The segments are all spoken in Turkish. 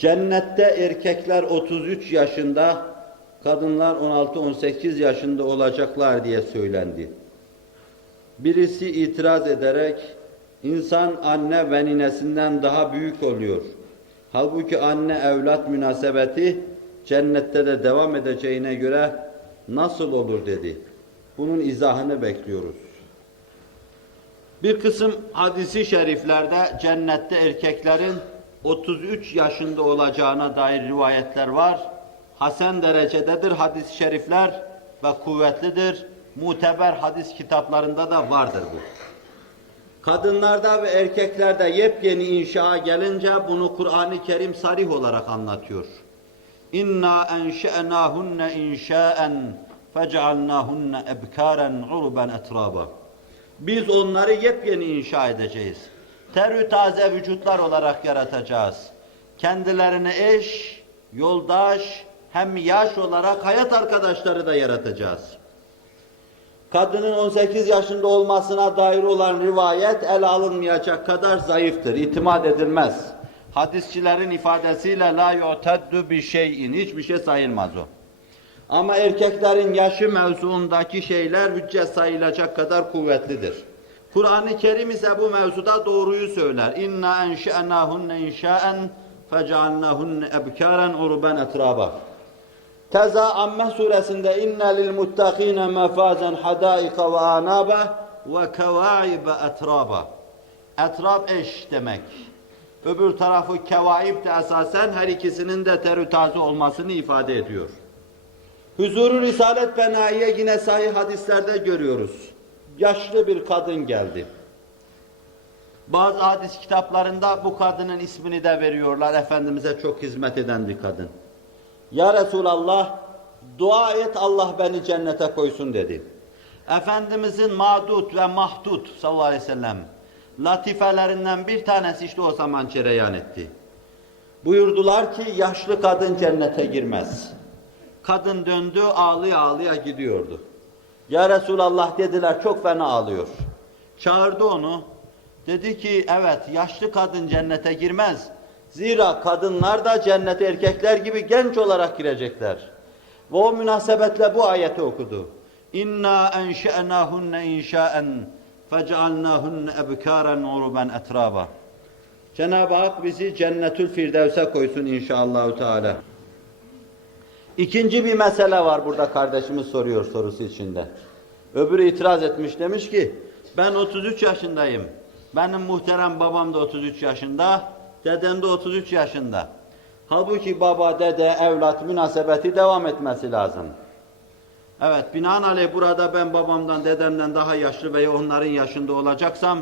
Cennette erkekler 33 yaşında, kadınlar 16-18 yaşında olacaklar diye söylendi. Birisi itiraz ederek, insan anne ve ninesinden daha büyük oluyor. Halbuki anne evlat münasebeti cennette de devam edeceğine göre nasıl olur dedi. Bunun izahını bekliyoruz. Bir kısım hadisi şeriflerde cennette erkeklerin 33 yaşında olacağına dair rivayetler var. Hasen derecededir hadis-i şerifler ve kuvvetlidir. Muteber hadis kitaplarında da vardır bu. Kadınlarda ve erkeklerde yepyeni inşa gelince bunu Kur'an-ı Kerim sarih olarak anlatıyor. İnna enşe'nâhunne inşâen fec'alnâhunne ebkâren urben etrâba. Biz onları yepyeni inşa edeceğiz. Terü taze vücutlar olarak yaratacağız. Kendilerine eş, yoldaş, hem yaş olarak hayat arkadaşları da yaratacağız. Kadının 18 yaşında olmasına dair olan rivayet ele alınmayacak kadar zayıftır, itimat edilmez. Hadisçilerin ifadesiyle la yu'teddu bi şeyin, hiçbir şey sayılmaz o. Ama erkeklerin yaşı mevzuundaki şeyler hüccet sayılacak kadar kuvvetlidir. Kur'an-ı Kerim ise bu mevzuda doğruyu söyler. İnna enşe'nâhunne inşâen fecealnâhunne ebkâren urben etrâba. Keza Amme suresinde inne lil muttakine mefazen hadaika ve anaba ve kevaibe etraba. Etrab eş demek. Öbür tarafı kevaib de esasen her ikisinin de terü taze olmasını ifade ediyor. Huzuru Risalet Benayi'ye yine sahih hadislerde görüyoruz. Yaşlı bir kadın geldi. Bazı hadis kitaplarında bu kadının ismini de veriyorlar. Efendimiz'e çok hizmet eden bir kadın. Ya Resulallah, dua et Allah beni cennete koysun dedi. Efendimizin madut ve mahdut sallallahu aleyhi ve sellem latifelerinden bir tanesi işte o zaman cereyan etti. Buyurdular ki yaşlı kadın cennete girmez. Kadın döndü ağlıya ağlıya gidiyordu. Ya Resulallah dediler çok fena ağlıyor. Çağırdı onu. Dedi ki evet yaşlı kadın cennete girmez. Zira kadınlar da cennete erkekler gibi genç olarak girecekler. Ve o münasebetle bu ayeti okudu. İnna enşe'nâhunne inşaen fecealnâhunne ebkâren uruben etrâba. Cenab-ı Hak bizi cennetül firdevse koysun inşallahü teala. İkinci bir mesele var burada kardeşimiz soruyor sorusu içinde. Öbürü itiraz etmiş demiş ki ben 33 yaşındayım. Benim muhterem babam da 33 yaşında, dedem de 33 yaşında. Halbuki baba, dede, evlat münasebeti devam etmesi lazım. Evet, binaenaleyh burada ben babamdan, dedemden daha yaşlı veya onların yaşında olacaksam,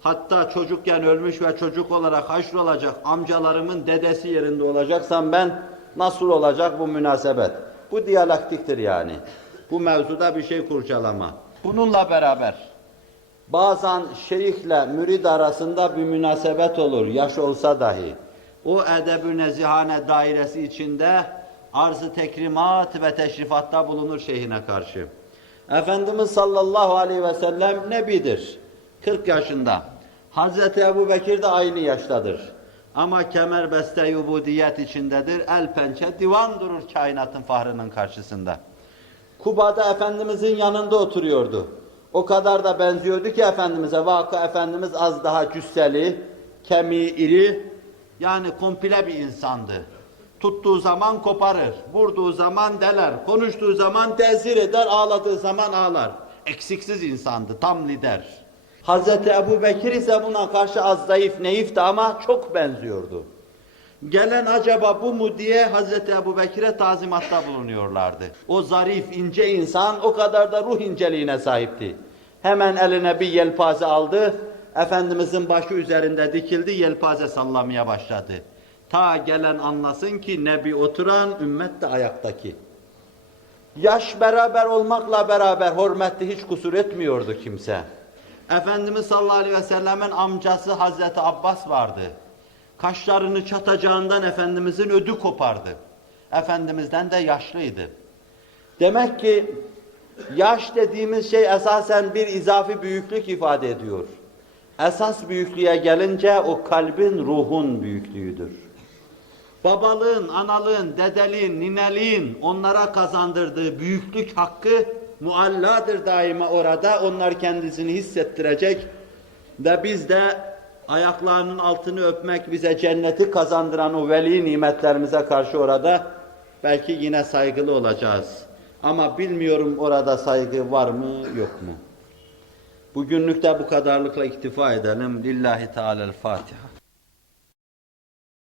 hatta çocukken ölmüş ve çocuk olarak haşr olacak amcalarımın dedesi yerinde olacaksam ben, nasıl olacak bu münasebet? Bu diyalektiktir yani. Bu mevzuda bir şey kurcalama. Bununla beraber, bazen şeyhle mürid arasında bir münasebet olur, yaş olsa dahi. O edeb-ü nezihane dairesi içinde arz-ı tekrimat ve teşrifatta bulunur şeyhine karşı. Efendimiz sallallahu aleyhi ve sellem nebidir. 40 yaşında. Hazreti Ebu Bekir de aynı yaştadır. Ama kemer beste içindedir. El pençe divan durur kainatın fahrının karşısında. Kuba'da Efendimizin yanında oturuyordu. O kadar da benziyordu ki Efendimiz'e. Vakı Efendimiz az daha cüsseli, kemiği iri, yani komple bir insandı. Tuttuğu zaman koparır, vurduğu zaman deler, konuştuğu zaman tezir eder, ağladığı zaman ağlar. Eksiksiz insandı, tam lider. Hazreti Ebu Bekir ise buna karşı az zayıf, neifti ama çok benziyordu. Gelen acaba bu mu diye Hazreti Ebu Bekir'e tazimatta bulunuyorlardı. O zarif, ince insan o kadar da ruh inceliğine sahipti. Hemen eline bir yelpaze aldı, Efendimizin başı üzerinde dikildi, yelpaze sallamaya başladı. Ta gelen anlasın ki Nebi oturan, ümmet de ayaktaki. Yaş beraber olmakla beraber hürmette hiç kusur etmiyordu kimse. Efendimiz sallallahu aleyhi ve sellemin amcası Hazreti Abbas vardı. Kaşlarını çatacağından Efendimizin ödü kopardı. Efendimizden de yaşlıydı. Demek ki yaş dediğimiz şey esasen bir izafi büyüklük ifade ediyor. Esas büyüklüğe gelince o kalbin, ruhun büyüklüğüdür. babalığın, analığın, dedeliğin, nineliğin onlara kazandırdığı büyüklük hakkı mualladır daima orada. Onlar kendisini hissettirecek ve biz de ayaklarının altını öpmek bize cenneti kazandıran o veli nimetlerimize karşı orada belki yine saygılı olacağız. Ama bilmiyorum orada saygı var mı yok mu? Bugünlük de bu kadarlıkla iktifa edelim. Lillahi Teala'l-Fatiha.